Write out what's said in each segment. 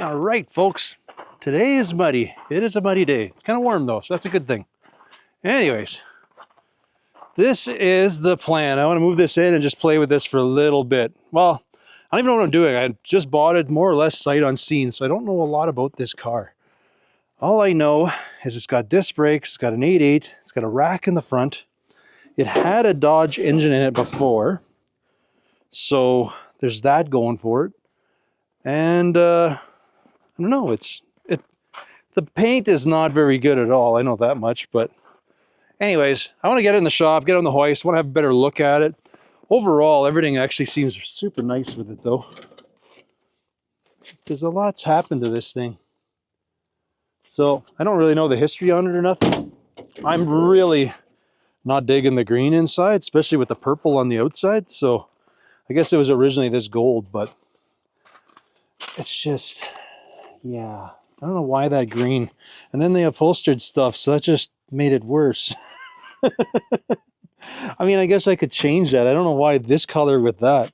All right, folks. Today is muddy. It is a muddy day. It's kind of warm though, so that's a good thing. Anyways, this is the plan. I want to move this in and just play with this for a little bit. Well, I don't even know what I'm doing. I just bought it more or less sight unseen, so I don't know a lot about this car. All I know is it's got disc brakes, it's got an 8.8, it's got a rack in the front. It had a Dodge engine in it before, so there's that going for it. And I don't know, the paint is not very good at all. I know that much, but anyways, I want to get it in the shop, get it on the hoist, want to have a better look at it. Overall, everything actually seems super nice with it though. There's a lot's happened to this thing. So I don't really know the history on it or nothing. I'm really not digging the green inside, especially with the purple on the outside. So I guess it was originally this gold, but it's just, yeah. I don't know why that green. And then they upholstered stuff, so that just made it worse. I mean, I guess I could change that. I don't know why this color with that.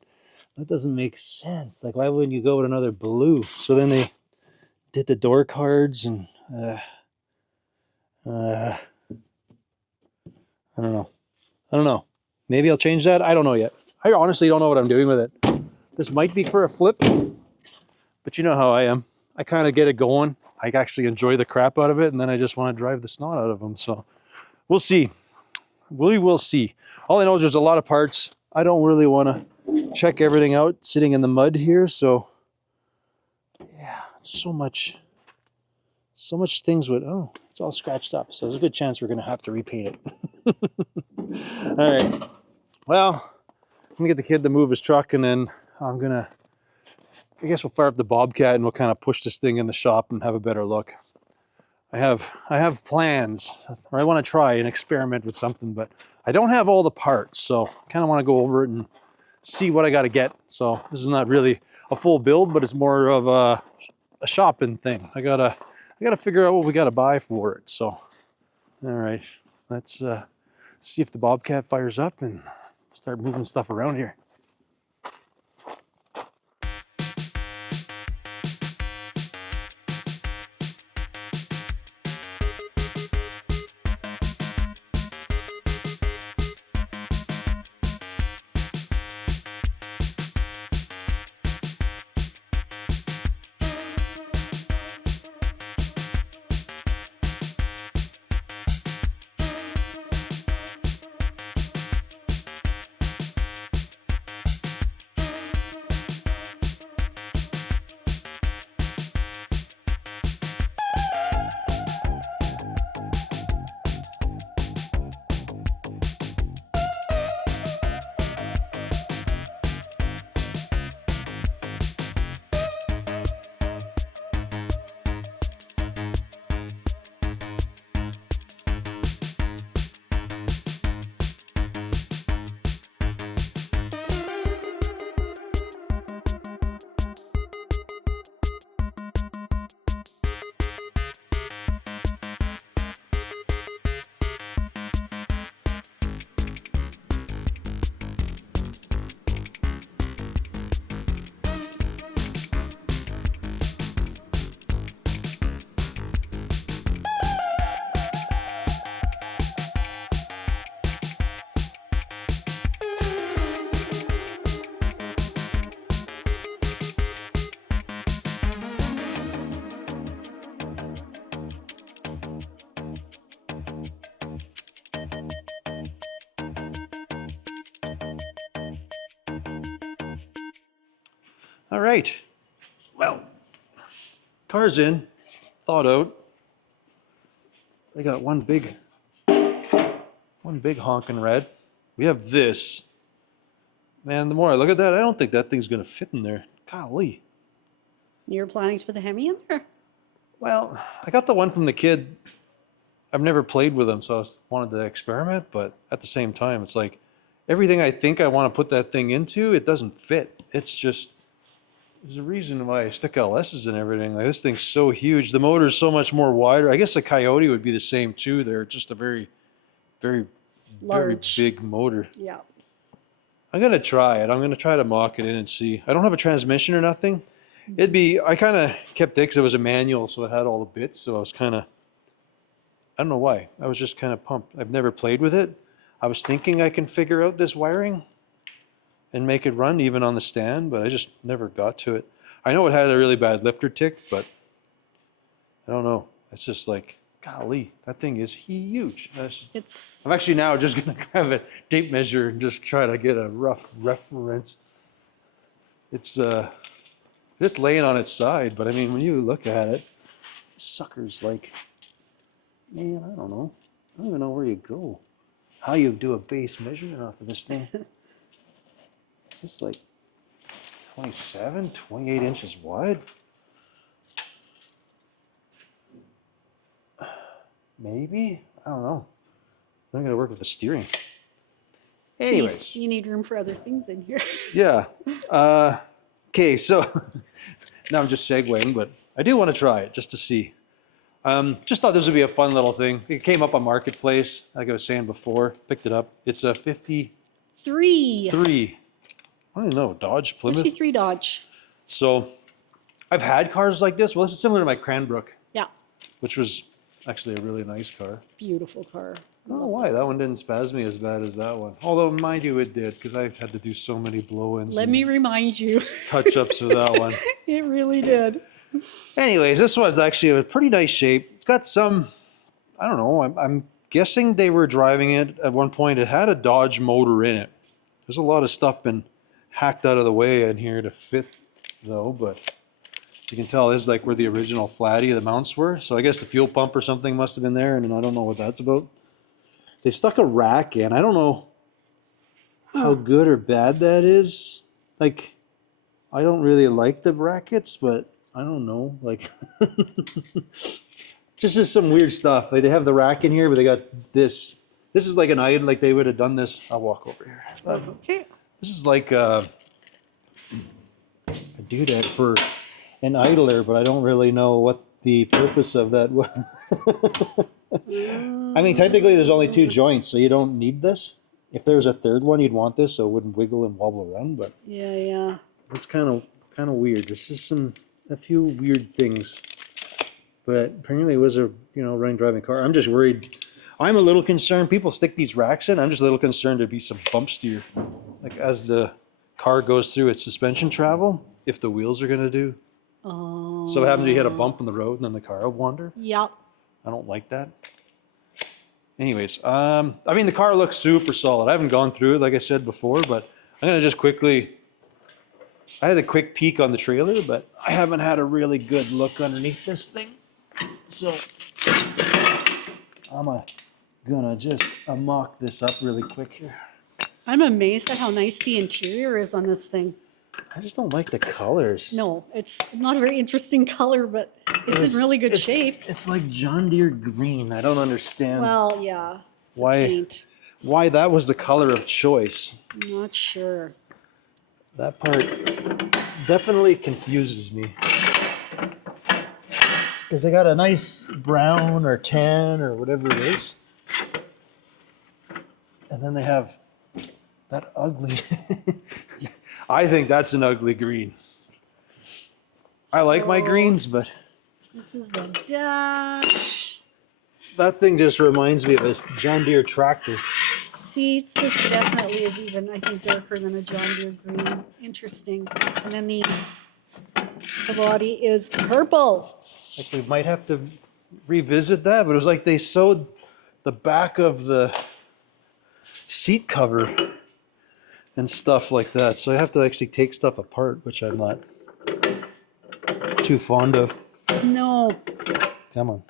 That doesn't make sense. Like, why wouldn't you go with another blue? So then they did the door cards and I don't know. I don't know. Maybe I'll change that. I don't know yet. I honestly don't know what I'm doing with it. This might be for a flip, but you know how I am. I kind of get it going. I actually enjoy the crap out of it, and then I just want to drive the snot out of them. So we'll see. We will see. All I know is there's a lot of parts. I don't really want to check everything out sitting in the mud here. So yeah, so much things would, oh, it's all scratched up. So there's a good chance we're going to have to repaint it. All right. Well, I'm going to get the kid to move his truck, and then I guess we'll fire up the Bobcat and we'll kind of push this thing in the shop and have a better look. I have plans, or I want to try and experiment with something, but I don't have all the parts, so I kind of want to go over it and see what I got to get. So this is not really a full build, but it's more of a shopping thing. I gotta figure out what we gotta buy for it. So, all right, let's see if the Bobcat fires up and start moving stuff around here. All right, well, car's in, thawed out. I got one big honking red. We have this. Man, the more I look at that, I don't think that thing's gonna fit in there. Golly. You're planning to put the Hemi in there? Well, I got the one from the kid. I've never played with them, so I wanted to experiment, but at the same time, it's like everything I think I want to put that thing into, it doesn't fit. It's just, there's a reason why I stick LS's and everything. Like, this thing's so huge. The motor's so much more wider. I guess a Coyote would be the same too. They're just a very, very, Large. very big motor. Yeah. I'm going to try it. I'm going to try to mock it in and see. I don't have a transmission or nothing. It'd be, I kind of kept it because it was a manual, so it had all the bits. So I was kind of, I don't know why. I was just kind of pumped. I've never played with it. I was thinking I can figure out this wiring and make it run even on the stand, but I just never got to it. I know it had a really bad lifter tick, but I don't know. It's just like, golly, that thing is huge. I'm actually now just going to grab a tape measure and just try to get a rough reference. It's just laying on its side, but I mean, when you look at it, sucker's like, man, I don't know. I don't even know where you go. How you do a base measurement off of this thing. It's like 27, 28 inches wide. Maybe? I don't know. I'm going to work with the steering. Anyways. You need room for other things in here. Yeah. Okay, so now I'm just segueing, but I do want to try it just to see. Just thought this would be a fun little thing. It came up on Marketplace, like I was saying before. Picked it up. It's a 53. I don't know, Dodge, Plymouth. 53 Dodge. So I've had cars like this. Well, this is similar to my Cranbrook. Yeah. Which was actually a really nice car. Beautiful car. I don't know why. That one didn't spaz me as bad as that one. Although, mind you, it did, because I had to do so many blow-ins. Let me remind you. Touch-ups with that one. It really did. Anyways, this one's actually a pretty nice shape. It's got some, I don't know, I'm guessing they were driving it at one point. It had a Dodge motor in it. There's a lot of stuff been hacked out of the way in here to fit, though, but you can tell this is like where the original flatty of the mounts were. So I guess the fuel pump or something must have been there, and I don't know what that's about. They stuck a rack in. I don't know how good or bad that is. Like, I don't really like the brackets, but I don't know. Like, just some weird stuff. Like, they have the rack in here, but they got this. This is like an item, like they would have done this. I'll walk over here. Okay. This is like a doodad for an idler, but I don't really know what the purpose of that was. I mean, technically there's only 2 joints, so you don't need this. If there was a third one, you'd want this so it wouldn't wiggle and wobble around, but yeah. it's kind of weird. There's just a few weird things. But apparently it was a, running driving car. I'm just worried. I'm a little concerned. People stick these racks in. I'm just a little concerned there'd be some bump steer. Like as the car goes through its suspension travel, if the wheels are going to do. Oh. So what happens if you hit a bump in the road and then the car will wander? Yep. I don't like that. Anyways, I mean, the car looks super solid. I haven't gone through it, like I said before, but I'm going to just quickly, I had a quick peek on the trailer, but I haven't had a really good look underneath this thing. So I'm gonna just mock this up really quick here. I'm amazed at how nice the interior is on this thing. I just don't like the colors. No, it's not a very interesting color, but it's in really good shape. It's like John Deere green. I don't understand Well, yeah. why that was the color of choice. I'm not sure. That part definitely confuses me. Because they got a nice brown or tan or whatever it is. And then they have that ugly. I think that's an ugly green. I like my greens, but this is the dash. That thing just reminds me of a John Deere tractor. Seats, this definitely is even, I think, darker than a John Deere green. Interesting. And then the body is purple. Like we might have to revisit that, but it was like they sewed the back of the seat cover and stuff like that. So I have to actually take stuff apart, which I'm not too fond of. No. Come on.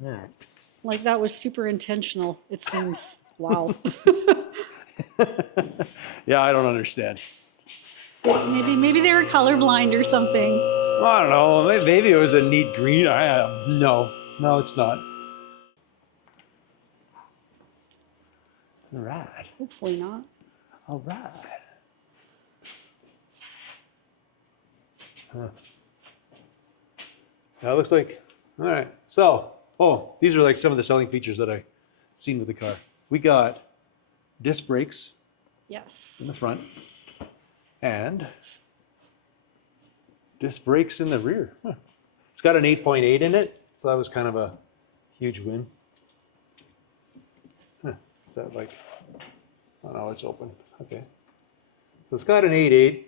Yeah. Like that was super intentional, it seems. Wow. Yeah, I don't understand. Maybe they were colorblind or something. I don't know. Maybe it was a neat green. No, it's not. All right. Hopefully not. All right. Huh. That looks like, all right. So, these are like some of the selling features that I seen with the car. We got disc brakes Yes. in the front and disc brakes in the rear. Huh. It's got an 8.8 in it, so that was kind of a huge win. Huh. Is that like, oh no, it's open. Okay. So it's got an 8.8.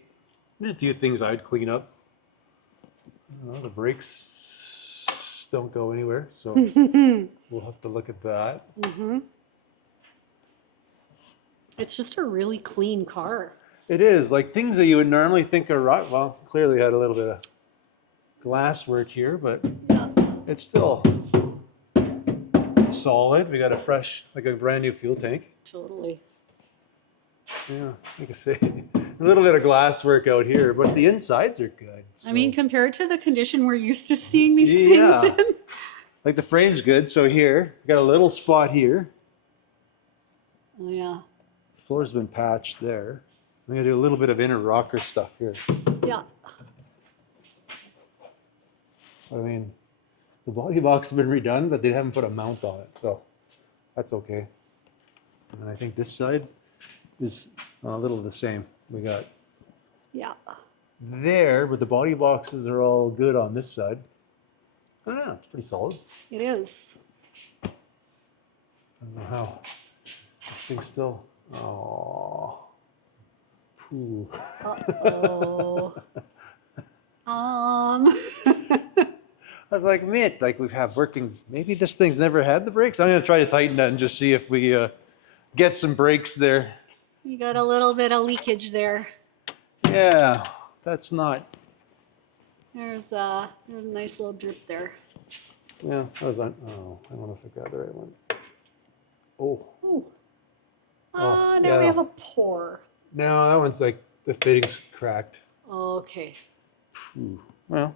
There's a few things I'd clean up. I don't know, the brakes don't go anywhere, so we'll have to look at that. It's just a really clean car. It is, like things that you would normally think are right. Well, clearly had a little bit of glass work here, but Yeah. it's still solid. We got a fresh, like a brand new fuel tank. Totally. Yeah, like I say, a little bit of glass work out here, but the insides are good. I mean, so- compared to the condition we're used to seeing these Yeah. things in. Like the frame's good. So here, we got a little spot here. Oh, yeah. Floor's been patched there. I'm gonna do a little bit of inner rocker stuff here. Yeah. I mean, the body box has been redone, but they haven't put a mount on it, so that's okay. And I think this side is a little the same. We got Yeah. there, but the body boxes are all good on this side. I don't know, it's pretty solid. It is. I don't know how this thing's still. Oh. Pooh. Uh-oh. I was like, Mitt, like we have working. Maybe this thing's never had the brakes. I'm gonna try to tighten that and just see if we get some brakes there. You got a little bit of leakage there. Yeah, that's not. There's a nice little drip there. Yeah, that was on. Oh, I don't know if I got the right one. Oh. Oh. Oh, Now we yeah. have a pour. No, that one's like the fitting's cracked. Okay. Ooh. Well,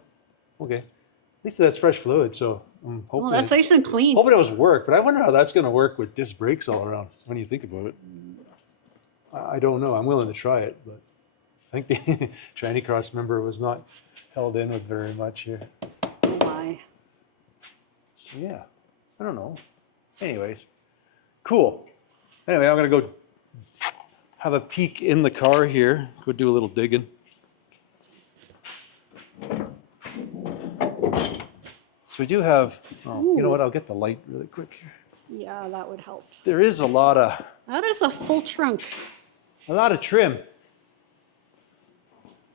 okay. At least that's fresh fluid, so I'm hoping. Well, that's nice and clean. Hoping it was work, but I wonder how that's going to work with disc brakes all around. When you think about it, I don't know. I'm willing to try it, but I think the tranny cross member was not held in with very much here. Oh my. So yeah, I don't know. Anyways, cool. Anyway, I'm gonna go have a peek in the car here. Go do a little digging. So we do have. Oh, you know what? I'll get the light really quick here. Yeah, that would help. There is a lot of That is a full trunk. trim.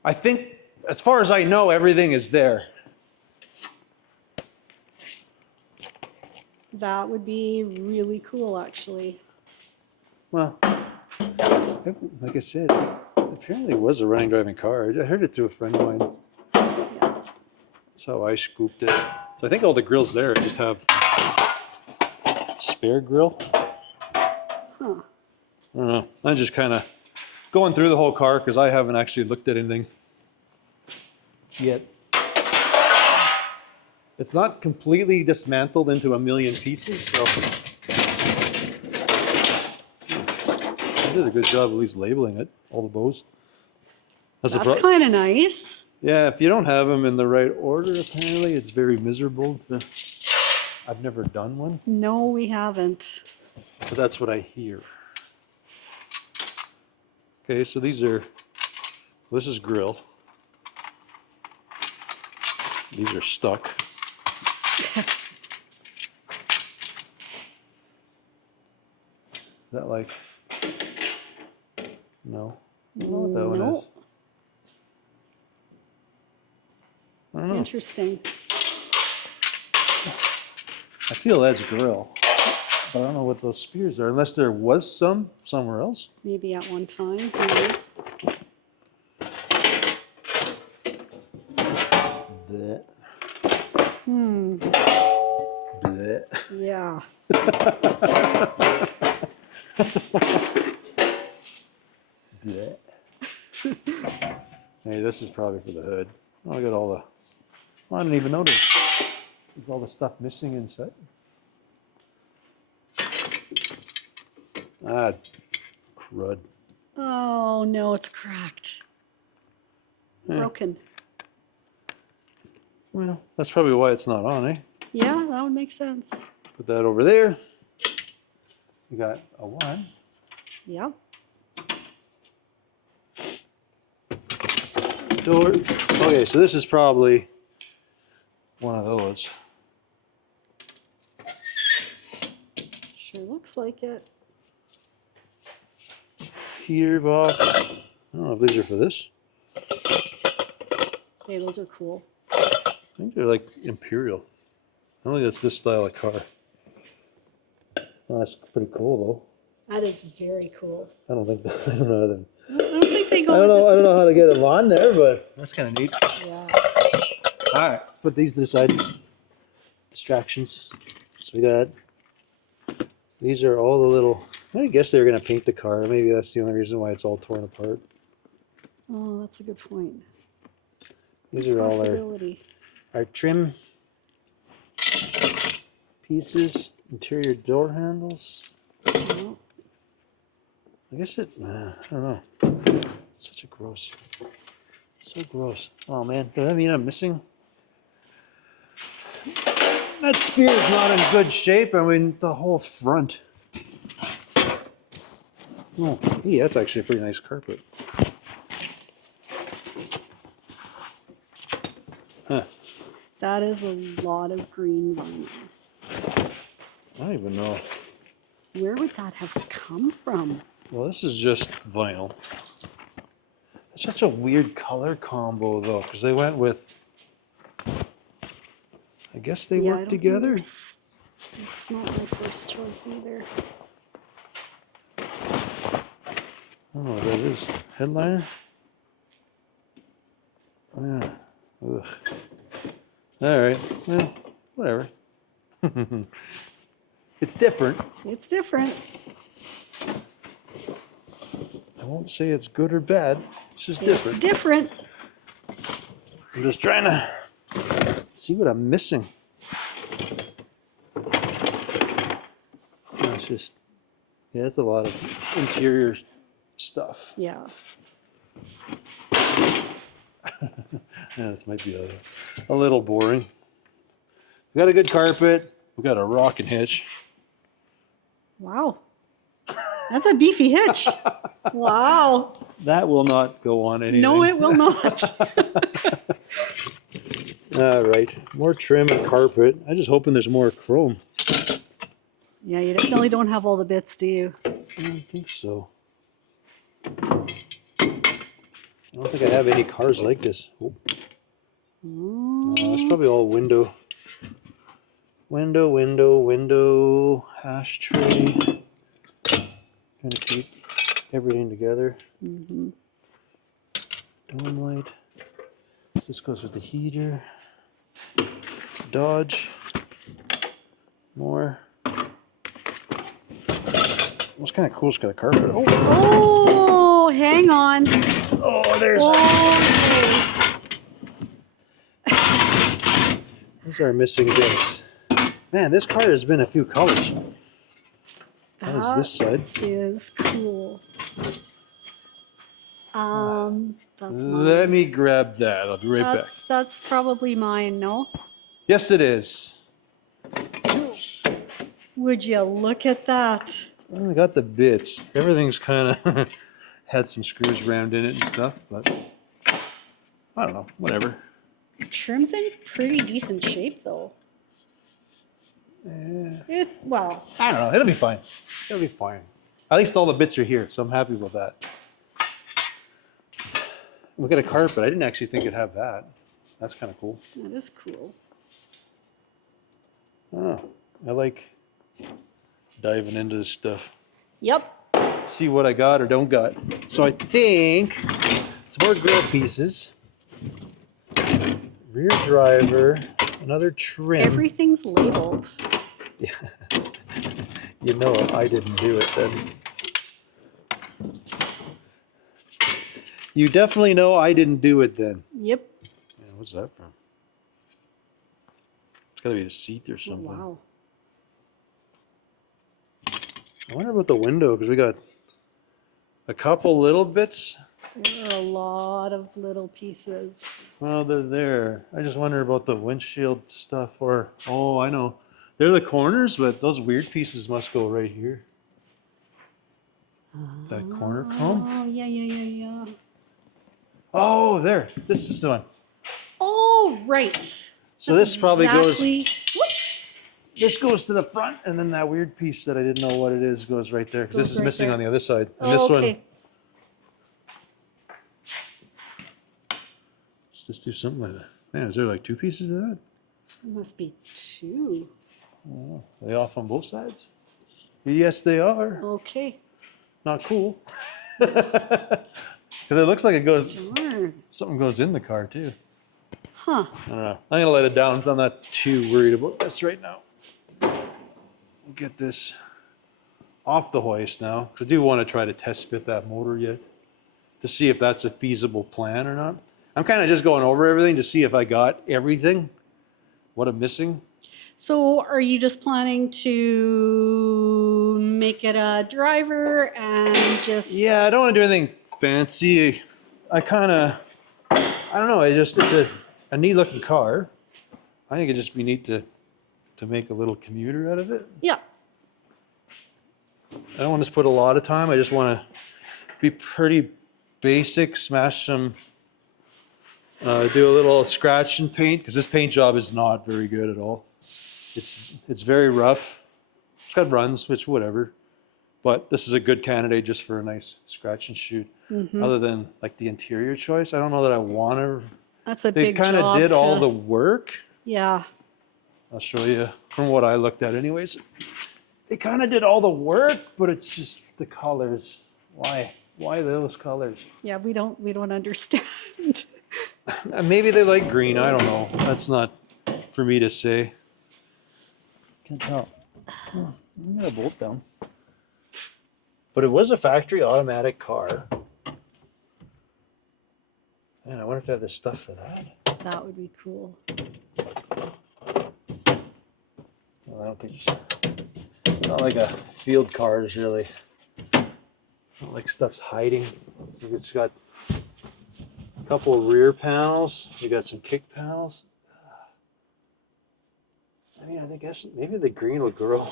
I think, as far as I know, everything is there. That would be really cool, actually. Well, like I said, apparently it was a running driving car. I heard it through a friend of mine. Yeah. That's how I scooped it. So I think all the grills there just have spare grill. Huh. I don't know. I'm just kind of going through the whole car because I haven't actually looked at anything yet. It's not completely dismantled into a million pieces, so I did a good job at least labeling it, all the bows. That's kind of nice. Yeah, if you don't have them in the right order, apparently it's very miserable. I've never done one, No, we haven't. but that's what I hear. Okay, so these are, this is grill. These are stuck. Is that like, no? I don't know what that one Nope. is. I don't know. Interesting. I feel that's grill, but I don't know what those spears are, unless there was some somewhere else. Maybe at one time. Who knows? Blech. Hmm. Blech. Yeah. Blech. Hey, this is probably for the hood. Oh, I got all the. I didn't even notice. There's all the stuff missing inside. Ah, crud. Oh no, it's cracked. Yeah. Broken. Well, that's probably why it's not on, eh? Yeah, that would make sense. Put that over there. You got a 1, Yep. Door. Okay, so this is probably one of those. Sure looks like it. Heater box. I don't know if these are for this. Hey, those are cool. I think they're like Imperial. I don't think that's this style of car. Well, that's pretty cool That is very cool. though. I don't think I don't know them. I don't think they go I don't with know. this. I don't know how to get them on there, but that's kind of neat. Yeah. All right, put these to the side. Distractions. So we got. These are all the little. I guess they were gonna paint the car. Maybe that's the only reason why it's all torn apart. Oh, that's a good point. These are all Possibility. our trim pieces, interior door handles. Oh, I guess it. I don't know. It's such a gross. So gross. Oh man, does that mean I'm missing? That spear is not in good shape. I mean, the whole front. Oh, hey, that's actually a pretty nice carpet. Huh. that is a lot of green vinyl. I don't even know. Where would that have come from? Well, this is just vinyl. It's such a weird color combo, though, because they went with. I guess they I work don't together. It's not my first choice either. I don't know what that is. Headliner? Oh, yeah. Ugh. All right. Well, whatever. It's different. It's different. I won't say it's good or bad. It's just It's different. different. I'm just trying to see what I'm missing. It's just, yeah, it's a lot of interior stuff. Yeah. Yeah, this might be a little boring. We got a good carpet. We got a rocking hitch. Wow. That's a beefy hitch. Wow. That will not go on anything. No, it will not. All right, more trim and carpet. I'm just hoping there's more chrome. Yeah, you definitely don't have all the bits, do you? I don't think so. I don't think I have any cars like this. Oh. No, it's probably all window. Window, ashtray. Trying to keep everything together. Mm-hmm. Dome light. This goes with the heater. Dodge. More. It's kind of cool. It's got a carpet. Oh, Oh, hang on. oh there's Oh. those are missing bits. Man, this car has been a few colors. That was this side. Is cool. That's mine. Let me grab that. I'll be right back. That's probably mine, no? Yes, it is. Would you look at that? Well, I got the bits. Everything's kind of had some screws rammed in it and stuff, but I don't know. Whatever. Trim's in pretty decent shape, though. It's, well, I don't know. It'll be fine. It'll be fine. At least all the bits are here, so I'm happy with that. Look at a carpet. I didn't actually think it'd have that. That's kind of cool. that is cool. Oh, I like diving into this stuff. Yep. See what I got or don't got. So I think some more grill pieces. Rear driver. Another trim. Everything's labeled. Yeah. You know I didn't do it then. You definitely know I didn't do it then. Yep. Yeah, what's that from? It's got to be a seat or Oh, something. wow. I wonder about the window because we got a couple little bits. There are a lot of little pieces. Well, they're there. I just wonder about the windshield stuff or, oh, I know. They're the corners, but those weird pieces must go right here. That corner comb. Oh, yeah. Oh, there. This is the one. Oh, right. So this probably goes. Exactly. Whoop. This goes to the front, and then that weird piece that I didn't know what it is goes right there. Because this is Goes right missing there. on the other side. And Oh, this okay. one. Let's just do something like that. Man, is there like 2 pieces of that? It must be 2. Oh, are they off on both sides? Yes, they are. Okay. Not cool. Because it looks like it goes. Darn. Something goes in the car too. Huh. I don't know. I'm gonna let it down. So I'm not too worried about this right now. We'll get this off the hoist now. I do want to try to test fit that motor yet to see if that's a feasible plan or not. I'm kind of just going over everything to see if I got everything, what I'm missing. So are you just planning to make it a driver and just... Yeah, I don't want to do anything fancy. I don't know. It's a neat looking car. I think it'd just be neat to make a little commuter out of it. Yeah. I don't want to put a lot of time. I just want to be pretty basic, smash some, do a little scratch and paint, because this paint job is not very good at all. It's very rough. It's got runs, which whatever. But this is a good candidate just for a nice scratch and shoot. Mm-hmm. Other than like the interior choice, I don't know that I want to. That's a They big job. kind of did all the work. Yeah. I'll show you from what I looked at anyways. They kind of did all the work, but it's just the colors. Why those colors? Yeah, we don't understand. Maybe they like green. I don't know. That's not for me to say. Can't tell. Oh, I'm gonna bolt down. But it was a factory automatic car. Man, I wonder if they have the stuff for that. That would be cool. Well, I don't think it's not like a field car is really. It's not like stuff's hiding. It's got a couple of rear panels. You got some kick panels. I mean, I guess maybe the green will grow.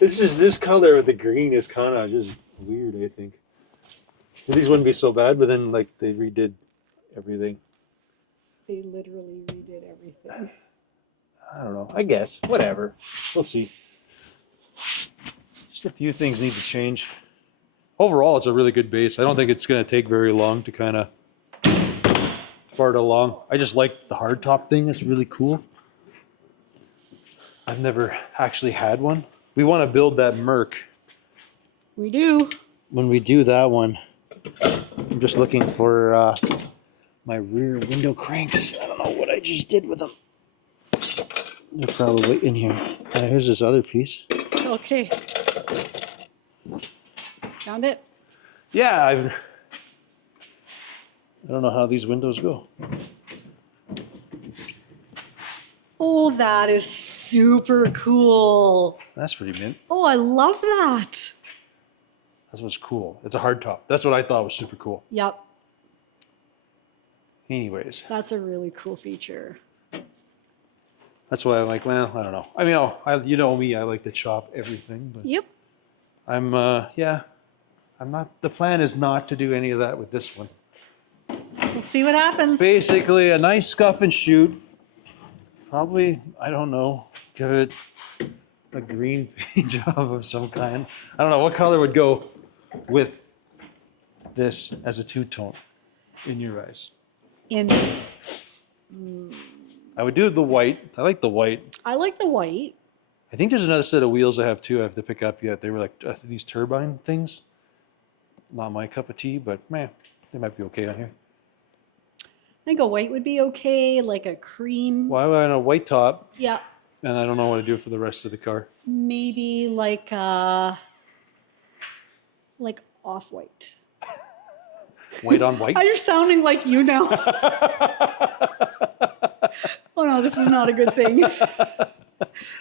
It's just this color with the green is kind of just weird, I think. These wouldn't be so bad, but then like they redid everything. They literally redid everything. I don't know. I guess. Whatever. We'll see. Just a few things need to change. Overall, it's a really good base. I don't think it's going to take very long to kind of fart along. I just like the hardtop thing. It's really cool. I've never actually had one. We want to build that Merc. We do. When we do that one, I'm just looking for my rear window cranks. I don't know what I just did with them. They're probably in here. Here's this other piece. Okay. Found it? Yeah, I don't know how these windows go. Oh, that is super cool. That's pretty mint. Oh, I love that. That's what's cool. It's a hardtop. That's what I thought was super cool. Yep. Anyways, That's a really cool feature. that's why I'm like, well, I don't know. I mean, you know me, I like to chop everything, but Yep. I'm not. The plan is not to do any of that with this one. We'll see what happens. Basically, a nice scuff and shoot. Probably, I don't know, give it a green paint job of some kind. I don't know what color would go with this as a two-tone in your eyes. I would do the white. I like the white. I like the white. I think there's another set of wheels I have too. I have to pick up yet. They were like these turbine things. Not my cup of tea, but man, they might be okay on here. I think a white would be okay, like a cream. Why would I want a white top? Yeah. And I don't know what to do for the rest of the car. Maybe like off-white. White on white? You're sounding like you now. Oh no, this is not a good thing.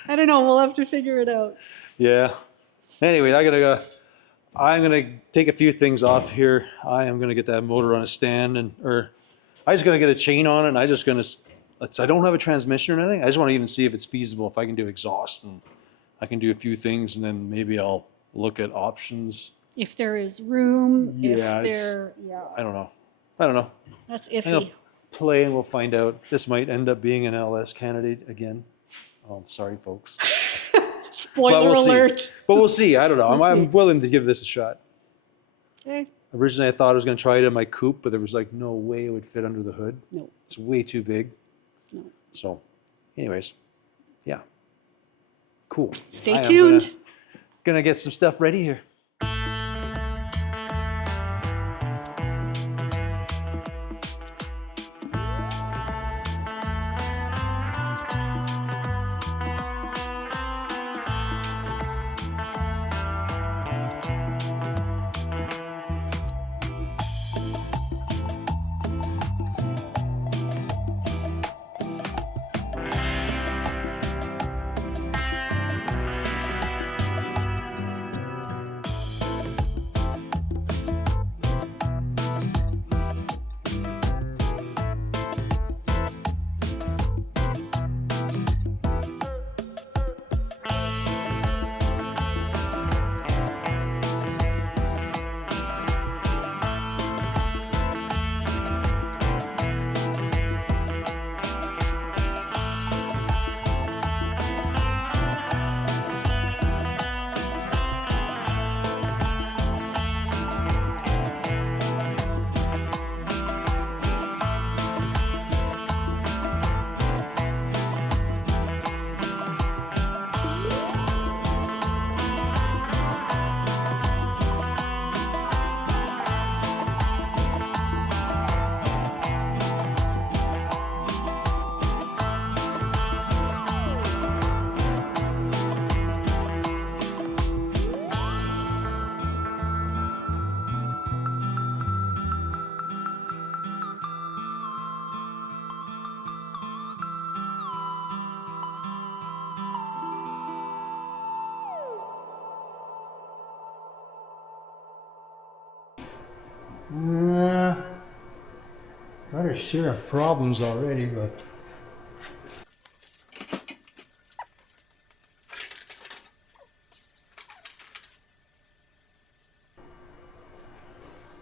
I don't know. We'll have to figure it out. Yeah. Anyway, I'm gonna take a few things off here. I am gonna get that motor on a stand, I just gonna get a chain on it. And I don't have a transmission or anything. I just want to even see if it's feasible, if I can do exhaust and I can do a few things, and then maybe I'll look at options. If there is room, if Yeah, there, I don't know. I don't know. that's I think I'll iffy. play and we'll find out. This might end up being an LS candidate again. Oh, sorry, folks. Spoiler alert. See. But we'll see. I don't know. We'll I'm see. willing to give this a shot. Okay. Originally, I thought I was going to try it in my coupe, but there was like no way it would fit under the hood. No. It's way too big. No. So, anyways, yeah. Cool. Stay tuned. Gonna get some stuff ready here. Got our share of problems already, but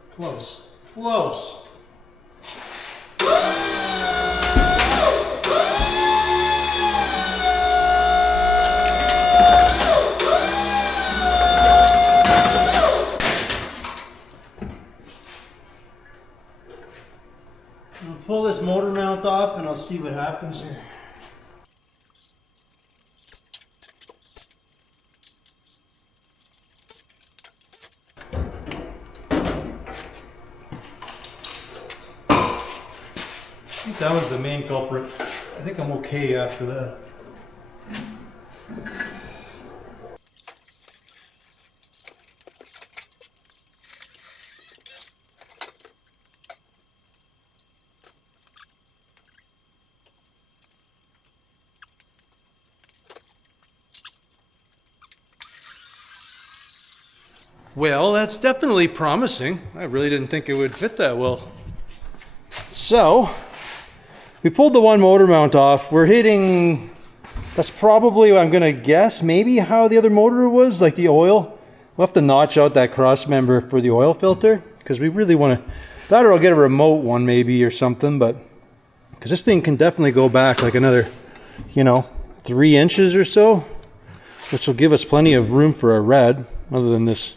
close. Close. I'll pull this motor mount off and I'll see what happens here. I think that was the main culprit. I think I'm okay after that. Well, that's definitely promising. I really didn't think it would fit that well. So, we pulled the one motor mount off. We're hitting, that's probably, I'm gonna guess, maybe how the other motor was, like the oil. We'll have to notch out that cross member for the oil filter, because we really wanna, that or I'll get a remote one maybe or something, but, because this thing can definitely go back like another, 3 inches or so, which will give us plenty of room for a red, other than this.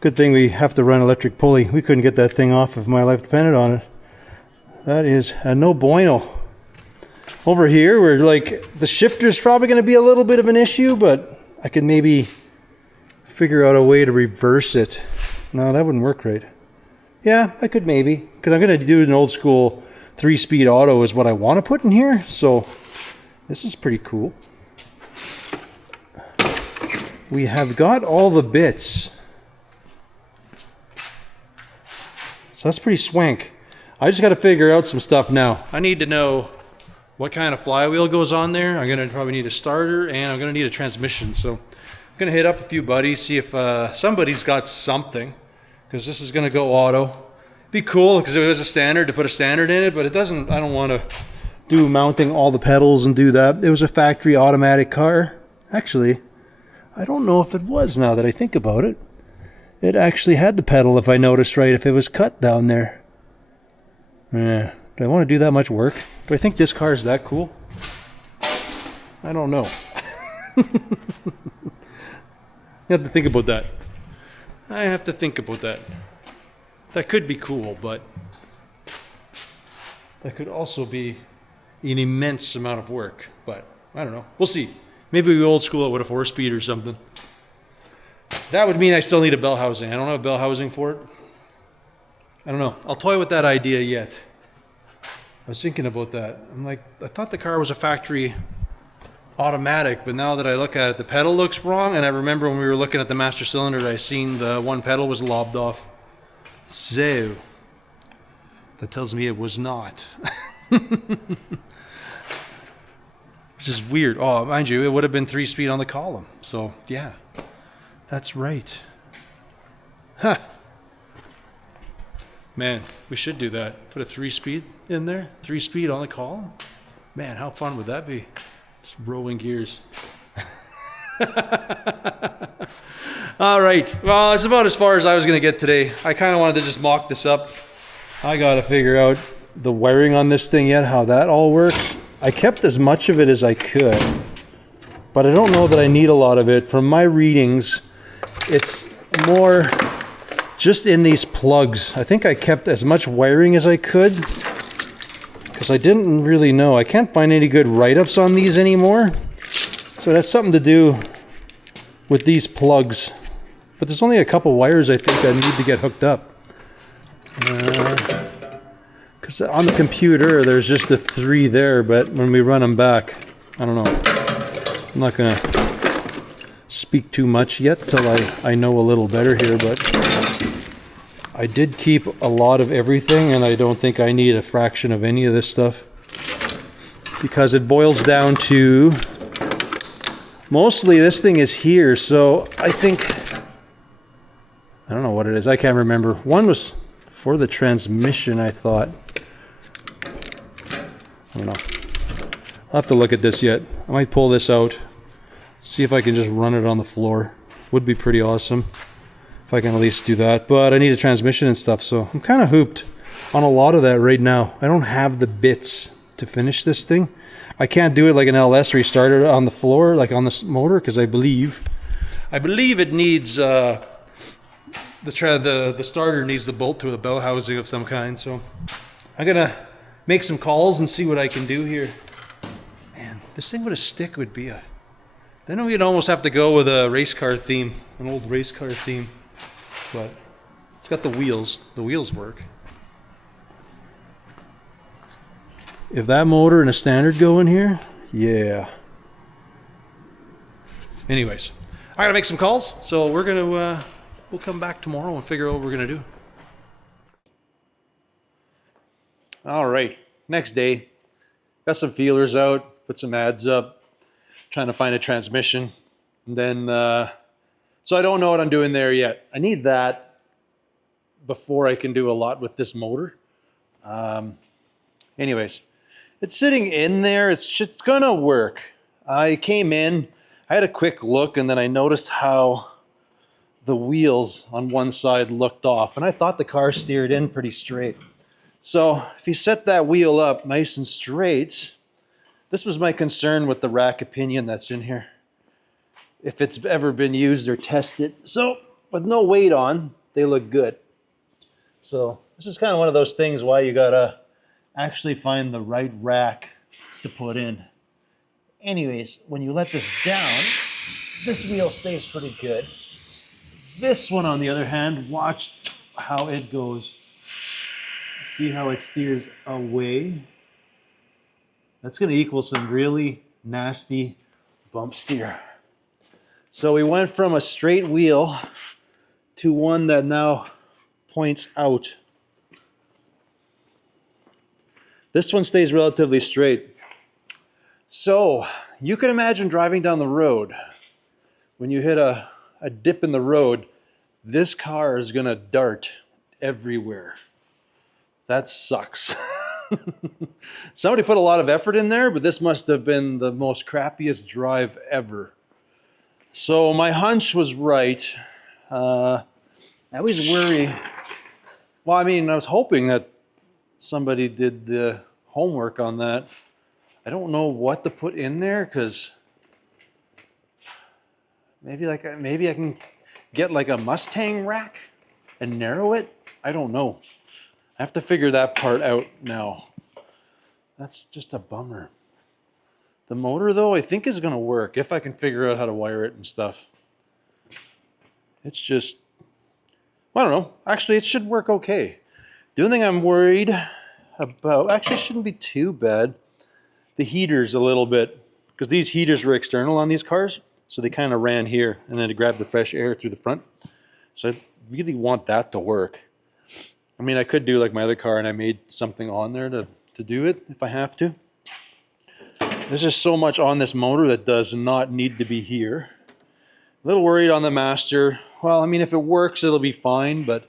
Good thing we have to run electric pulley. We couldn't get that thing off if my life depended on it. That is a no bueno. Over here, we're like, the shifter's probably going to be a little bit of an issue, but I could maybe figure out a way to reverse it. No, that wouldn't work right. Yeah, I could maybe, because I'm going to do an old school 3-speed auto is what I want to put in here. So this is pretty cool. We have got all the bits. So that's pretty swank. I just got to figure out some stuff now. I need to know what kind of flywheel goes on there. I'm going to probably need a starter and I'm going to need a transmission. So I'm going to hit up a few buddies, see if somebody's got something, because this is going to go auto. Be cool because it was a standard to put a standard in it, but it doesn't, I don't want to do mounting all the pedals and do that. It was a factory automatic car. Actually, I don't know if it was, now that I think about it. It actually had the pedal, if I noticed right, if it was cut down there. Yeah. Do I want to do that much work? Do I think this car is that cool? I don't know. You have to think about that. I have to think about that. That could be cool, but that could also be an immense amount of work. But I don't know. We'll see. Maybe we old school it with a 4-speed or something. That would mean I still need a bell housing. I don't have bell housing for it. I don't know. I'll toy with that idea yet. I was thinking about that. I'm like, I thought the car was a factory automatic, but now that I look at it, the pedal looks wrong. And I remember when we were looking at the master cylinder, I seen the one pedal was lobbed off. So that tells me it was not. Which is weird. Oh, mind you, it would have been 3-speed on the column. So yeah, that's right. Huh. Man, we should do that. Put a 3-speed in there. 3-speed on the column. Man, how fun would that be? Just rolling gears. All right. Well, it's about as far as I was going to get today. I kind of wanted to just mock this up. I got to figure out the wiring on this thing yet, how that all works. I kept as much of it as I could, but I don't know that I need a lot of it. From my readings, it's more just in these plugs. I think I kept as much wiring as I could because I didn't really know. I can't find any good write-ups on these anymore. So it has something to do with these plugs. But there's only a couple wires I think I need to get hooked up. Because on the computer there's just the 3 there, but when we run them back, I don't know. I'm not going to speak too much yet till I know a little better here, but I did keep a lot of everything, and I don't think I need a fraction of any of this stuff. Because it boils down to, mostly this thing is here, so I think, I don't know what it is, I can't remember. One was for the transmission, I thought. I don't know. I'll have to look at this yet. I might pull this out, see if I can just run it on the floor. Would be pretty awesome if I can at least do that. But I need a transmission and stuff, so I'm kind of hooped on a lot of that right now. I don't have the bits to finish this thing. I can't do it like an LS restart it on the floor, like on the motor, because I believe it needs the starter needs the bolt to a bell housing of some kind. So I'm gonna make some calls and see what I can do here. Man, this thing with a stick would be a. Then we'd almost have to go with a race car theme, an old race car theme. But it's got the wheels. The wheels work. If that motor and a standard go in here, yeah. Anyways, I gotta make some calls, so we're gonna we'll come back tomorrow and figure out what we're gonna do. All right, next day, got some feelers out, put some ads up, trying to find a transmission, and then so I don't know what I'm doing there yet. I need that before I can do a lot with this motor. Anyways. It's sitting in there. It's gonna work. I came in, I had a quick look, and then I noticed how the wheels on one side looked off, and I thought the car steered in pretty straight. So if you set that wheel up nice and straight, this was my concern with the rack pinion that's in here, if it's ever been used or tested. So with no weight on, they look good. So this is kind of one of those things why you gotta actually find the right rack to put in. Anyways, when you let this down, this wheel stays pretty good. This one, on the other hand, watch how it goes. See how it steers away? That's going to equal some really nasty bump steer. So we went from a straight wheel to one that now points out. This one stays relatively straight. So you can imagine driving down the road. When you hit a dip in the road, this car is gonna dart everywhere. That sucks. Somebody put a lot of effort in there, but this must have been the most crappiest drive ever. So my hunch was right. I always worry. Well, I mean, I was hoping that somebody did the homework on that. I don't know what to put in there because maybe I can get like a Mustang rack and narrow it. I don't know. I have to figure that part out now. That's just a bummer. The motor though, I think is gonna work if I can figure out how to wire it and stuff. It's just, I don't know. Actually, it should work okay. The only thing I'm worried about, actually shouldn't be too bad. The heaters a little bit, because these heaters were external on these cars. So they kind of ran here and then to grab the fresh air through the front. So I really want that to work. I mean, I could do like my other car and I made something on there to do it if I have to. There's just so much on this motor that does not need to be here. A little worried on the master. Well, I mean, if it works, it'll be fine, but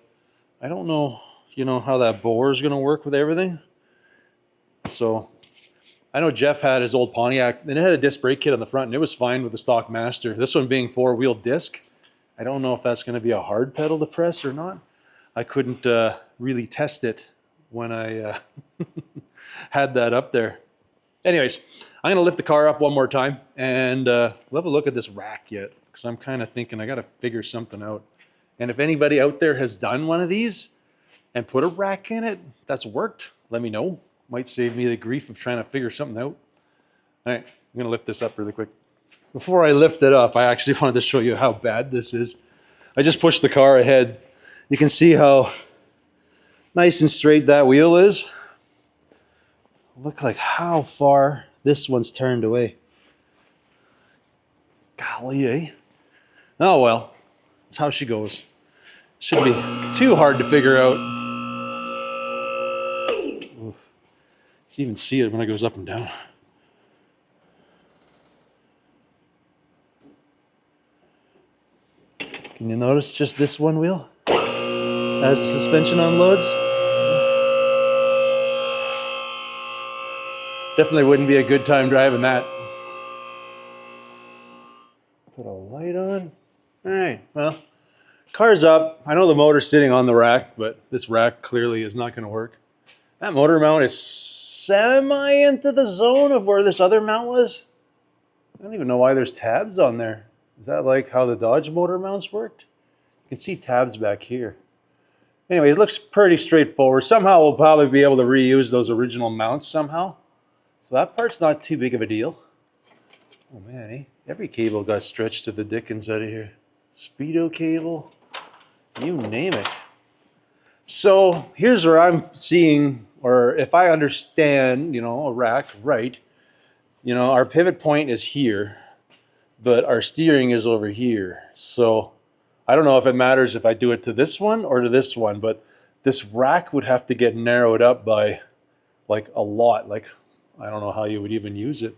I don't know, you know, how that bore is going to work with everything. So I know Jeff had his old Pontiac and it had a disc brake kit on the front and it was fine with the stock master. This one being 4-wheel disc, I don't know if that's going to be a hard pedal to press or not. I couldn't really test it when I had that up there. Anyways, I'm going to lift the car up one more time and we'll have a look at this rack yet because I'm kind of thinking I got to figure something out. And if anybody out there has done one of these and put a rack in it that's worked, let me know. Might save me the grief of trying to figure something out. All right, I'm going to lift this up really quick. Before I lift it up, I actually wanted to show you how bad this is. I just pushed the car ahead. You can see how nice and straight that wheel is. Look like how far this one's turned away. Golly, eh? Oh well, that's how she goes. Shouldn't be too hard to figure out. Oof. You can even see it when it goes up and down. Can you notice just this one wheel as the suspension unloads? Definitely wouldn't be a good time driving that. Put a light on. All right, well, car's up. I know the motor's sitting on the rack, but this rack clearly is not going to work. That motor mount is semi into the zone of where this other mount was. I don't even know why there's tabs on there. Is that like how the Dodge motor mounts worked? You can see tabs back here. Anyway, it looks pretty straightforward. Somehow we'll probably be able to reuse those original mounts somehow. So that part's not too big of a deal. Oh man, eh? Every cable got stretched to the dickens out of here. Speedo cable, you name it. So here's where I'm seeing, or if I understand, you know, a rack right, you know, our pivot point is here, but our steering is over here. So I don't know if it matters if I do it to this one or to this one, but this rack would have to get narrowed up by like a lot. Like, I don't know how you would even use it,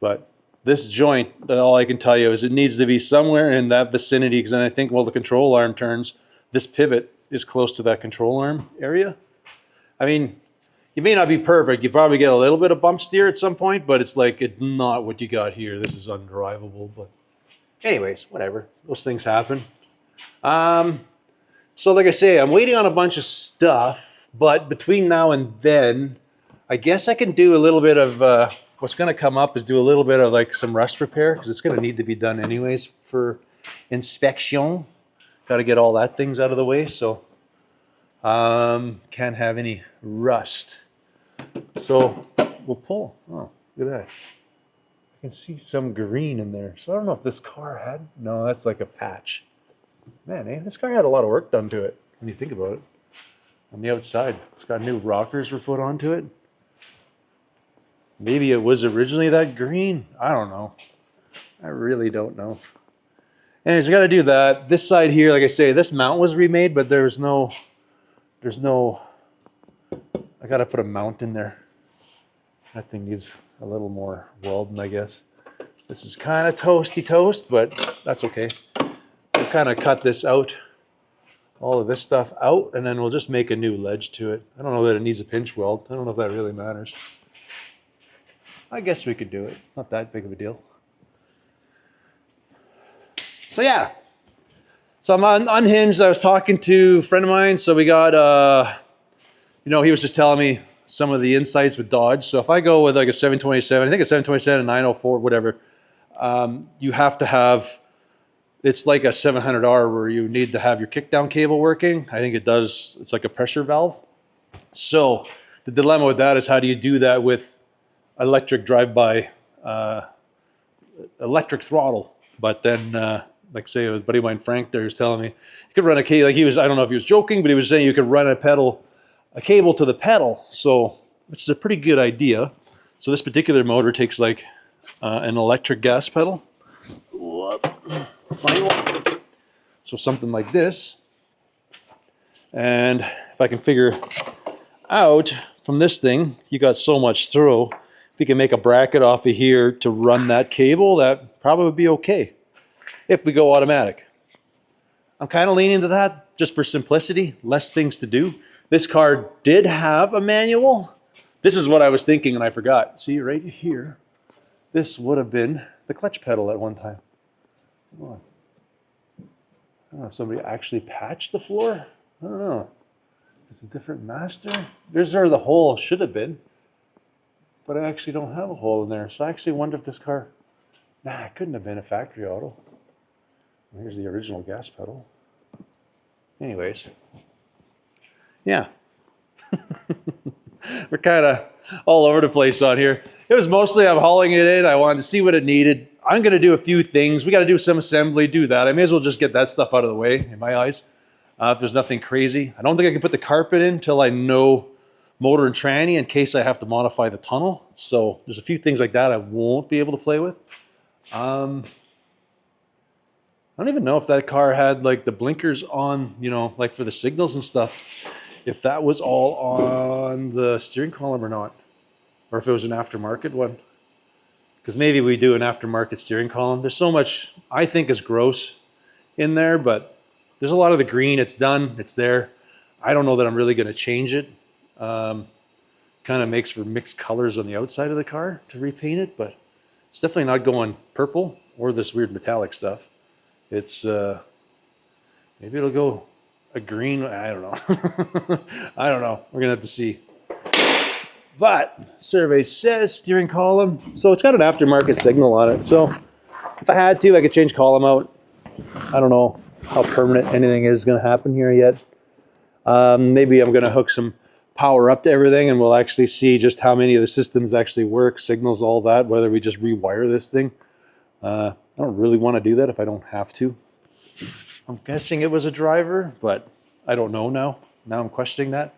but this joint, all I can tell you is it needs to be somewhere in that vicinity, because then I think while the control arm turns, this pivot is close to that control arm area. I mean, you may not be perfect. You probably get a little bit of bump steer at some point, but it's like, it's not what you got here. This is undrivable, but anyways, whatever. Those things happen. So like I say, I'm waiting on a bunch of stuff, but between now and then, I guess I can do a little bit of, what's going to come up is do a little bit of like some rust repair, because it's going to need to be done anyways for inspection. Got to get all that things out of the way, so can't have any rust. So we'll pull. Oh, look at that. I can see some green in there. So I don't know if this car had, no, that's like a patch. Man, eh? This car had a lot of work done to it when you think about it. On the outside, it's got new rockers were put onto it. Maybe it was originally that green. I don't know. I really don't know. Anyways, we got to do that. This side here, like I say, this mount was remade, but there's no, I got to put a mount in there. That thing needs a little more welding, I guess. This is kind of toasty toast, but that's okay. We'll kind of cut this out, all of this stuff out, and then we'll just make a new ledge to it. I don't know that it needs a pinch weld. I don't know if that really matters. I guess we could do it. Not that big of a deal. So yeah, so I'm unhinged. I was talking to a friend of mine. So we got, you know, he was just telling me some of the insights with Dodge. So if I go with like a 727, I think a 727, 904, whatever, you have to have, it's like a 700R where you need to have your kickdown cable working. I think it does, it's like a pressure valve. So the dilemma with that is how do you do that with electric drive-by, electric throttle? But then, like say, a buddy of mine, Frank, there was telling me you could run a cable, like he was, I don't know if he was joking, but he was saying you could run a cable to the pedal. So, which is a pretty good idea. So this particular motor takes like an electric gas pedal. So something like this. And if I can figure out from this thing, you got so much throw. If you can make a bracket off of here to run that cable, that probably would be okay. If we go automatic. I'm kind of leaning to that just for simplicity, less things to do. This car did have a manual. This is what I was thinking and I forgot. See right here, this would have been the clutch pedal at one time. Come on. I don't know if somebody actually patched the floor. I don't know. It's a different master. There's where the hole should have been. But I actually don't have a hole in there. So I actually wonder if this car, nah, it couldn't have been a factory auto. Here's the original gas pedal. Anyways. Yeah. We're kind of all over the place on here. It was mostly I'm hauling it in. I wanted to see what it needed. I'm going to do a few things. We got to do some assembly, do that. I may as well just get that stuff out of the way in my eyes. If there's nothing crazy. I don't think I can put the carpet in until I know motor and tranny in case I have to modify the tunnel. So there's a few things like that I won't be able to play with. I don't even know if that car had like the blinkers on, you know, like for the signals and stuff. If that was all on the steering column or not. Or if it was an aftermarket one. Because maybe we do an aftermarket steering column. There's so much I think is gross in there, but there's a lot of the green. It's done. It's there. I don't know that I'm really going to change it. Kind of makes for mixed colors on the outside of the car to repaint it, but it's definitely not going purple or this weird metallic stuff. It's maybe it'll go a green. I don't know. I don't know. We're gonna have to see. But survey says steering column, so it's got an aftermarket signal on it. So if I had to, I could change column out. I don't know how permanent anything is going to happen here yet. Maybe I'm going to hook some power up to everything, and we'll actually see just how many of the systems actually work, signals, all that. Whether we just rewire this thing. I don't really want to do that if I don't have to. I'm guessing it was a driver, but I don't know now. Now I'm questioning that.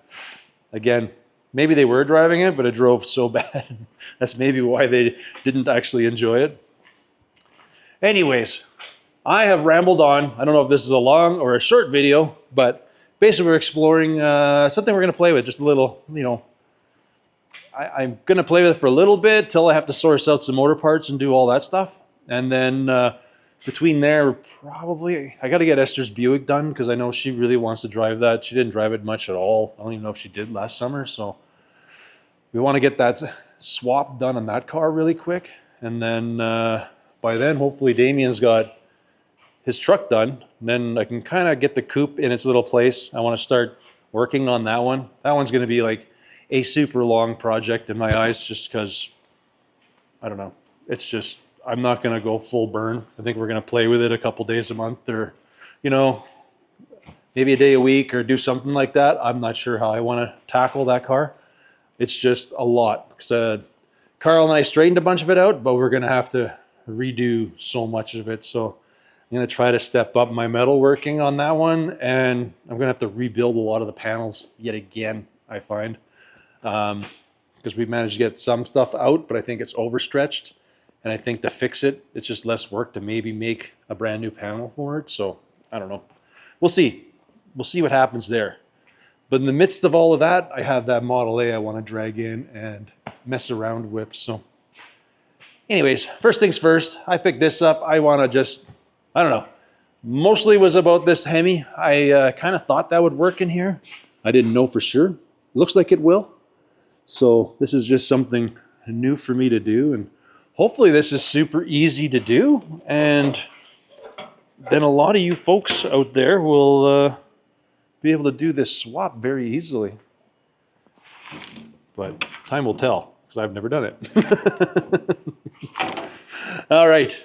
Again, maybe they were driving it, but it drove so bad. That's maybe why they didn't actually enjoy it. Anyways, I have rambled on. I don't know if this is a long or a short video, but basically we're exploring something we're going to play with. Just a little, you know, I'm going to play with it for a little bit till I have to source out some motor parts and do all that stuff. And then between there, probably, I got to get Esther's Buick done because I know she really wants to drive that. She didn't drive it much at all. I don't even know if she did last summer. So we want to get that swap done on that car really quick. And then by then, hopefully Damien's got his truck done. And then I can kind of get the coupe in its little place. I want to start working on that one. That one's going to be like a super long project in my eyes just because, I don't know, it's just, I'm not going to go full burn. I think we're going to play with it a couple days a month or, you know, maybe a day a week or do something like that. I'm not sure how I want to tackle that car. It's just a lot. Because Carl and I straightened a bunch of it out, but we're going to have to redo so much of it. So I'm going to try to step up my metalworking on that one. And I'm going to have to rebuild a lot of the panels yet again, I find. Because we managed to get some stuff out, but I think it's overstretched. And I think to fix it, it's just less work to maybe make a brand new panel for it. So I don't know. We'll see. We'll see what happens there. But in the midst of all of that, I have that Model A I want to drag in and mess around with. So anyways, first things first, I picked this up. I want to just, I don't know, mostly was about this Hemi. I kind of thought that would work in here. I didn't know for sure. Looks like it will. So this is just something new for me to do. And hopefully this is super easy to do. And then a lot of you folks out there will be able to do this swap very easily. But time will tell, because I've never done it. All right.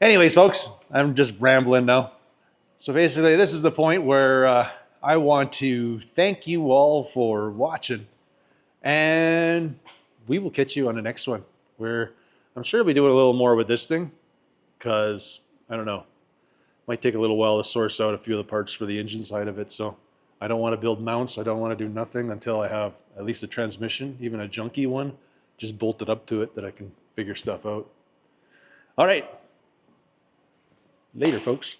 Anyways, folks, I'm just rambling now. So basically, this is the point where I want to thank you all for watching. And we will catch you on the next one, where I'm sure I'll be doing a little more with this thing, because, I don't know, might take a little while to source out a few of the parts for the engine side of it. So I don't want to build mounts. I don't want to do nothing until I have at least a transmission, even a junky one, just bolted up to it that I can figure stuff out. All right. Later, folks.